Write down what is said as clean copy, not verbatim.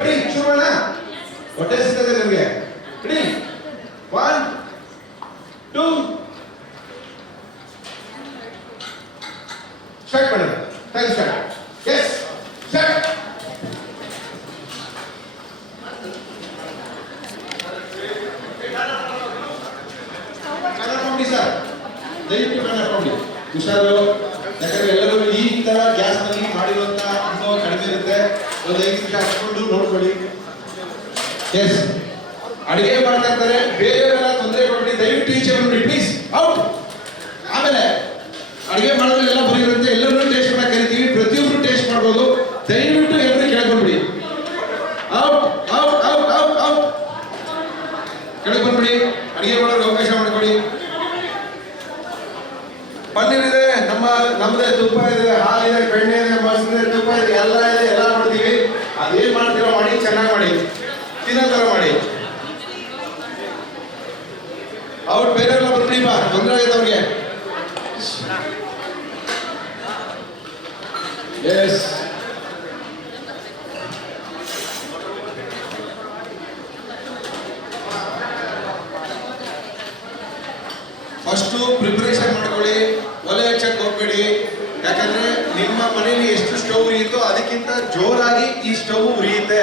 Ready ಶುರು ಮಾಡೋಣ. ಹೊಟ್ಟೆ ಸಿಗ್ತದೆ ನಿಮಗೆ. ರೆಡಿ 1 2 ಸ್ಟಾರ್ಟ್ ಮಾಡಿ. Time start. Yes start. Kannada sir ದಯವಿಟ್ಟು ಕನ್ನಡ ಹುಷಾರು. ಯಾಕಂದ್ರೆ ಎಲ್ಲರೂ ಈ ತರ ಗ್ಯಾಸ್ ನಲ್ಲಿ ಮಾಡಿರುವಂತ ಅನುಭವ ಕಡಿಮೆ ಇರುತ್ತೆ. ಒಂದು 5 ನಿಮಿಷ ಹಾಕೊಂಡು ನೋಡ್ಕೊಳ್ಳಿ. ಎಸ್ ಅಡಿಗೆ ಮಾಡ್ತಾ ಇರ್ತಾರೆ, ಬೇರೆಯವರೆಲ್ಲ ತೊಂದರೆ ಕೊಟ್ಟು ದಯವಿಟ್ಟು ಈಚೆ ಬಂದ್ಬಿಡಿ ಪ್ಲೀಸ್. ಔಟ್. ಆಮೇಲೆ ಅಡಿಗೆ ಮಾಡೋದ್ರಲ್ಲಿ ಎಲ್ಲ ಬರೀರುತ್ತೆ, ಎಲ್ಲರೂ ಟೇಸ್ಟ್ ಮಾಡಕ್ಕೆ ಕರಿತೀವಿ, ಪ್ರತಿಯೊಬ್ರು ಟೇಸ್ಟ್ ಮಾಡ್ಬೋದು. ದಯವಿಟ್ಟು ಎಲ್ಲರೂ ಕೆಳಗೆ ಬಂದ್ಬಿಡಿ. Out out out out out. ಕೆಳಗೆ ಬಂದ್ಬಿಡಿ. ಅಡಿಗೆ ಮಾಡೋರು ಅವಕಾಶ ಮಾಡ್ಕೊಡಿ. ಪನ್ನೀರ್ ಇದೆ, ನಮ್ಮದೇ ತುಪ್ಪ ಇದೆ, ಹಾಲಿದೆ, ಬೆಣ್ಣೆ ಇದೆ, ಮೊಸರು ಇದೆ, ತುಪ್ಪ ಇದೆ, ಎಲ್ಲ ಇದೆ, ಎಲ್ಲ ಮಾಡ್ತೀವಿ. ಅದೇನ್ ಮಾಡ್ತೀರೋ ಮಾಡಿ, ಚೆನ್ನಾಗಿ ಮಾಡಿ, ತಿನ್ನೋ ತರ ಮಾಡಿ. ಅವ್ರು ಬೇರೆಲ್ಲ ಬರ್ತೀವಿ ಬಾ, ತೊಂದರೆ ಆಗಿದೆ ಅವ್ರಿಗೆ. ಎಸ್ ಫಸ್ಟು ಪ್ರಿಪರೇಷನ್ ಮಾಡ್ಕೊಳ್ಳಿ. ಒಲೆ ಹಚ್ಚಕ್ಕೆ ಹೋಗ್ಬೇಡಿ. ಯಾಕಂದ್ರೆ ನಿಮ್ಮ ಮನೆಯಲ್ಲಿ ಎಷ್ಟು ಸ್ಟವ್ ಉರಿಯುತ್ತೋ ಅದಕ್ಕಿಂತ ಜೋರಾಗಿ ಈ ಸ್ಟವ್ ಉರಿಯುತ್ತೆ.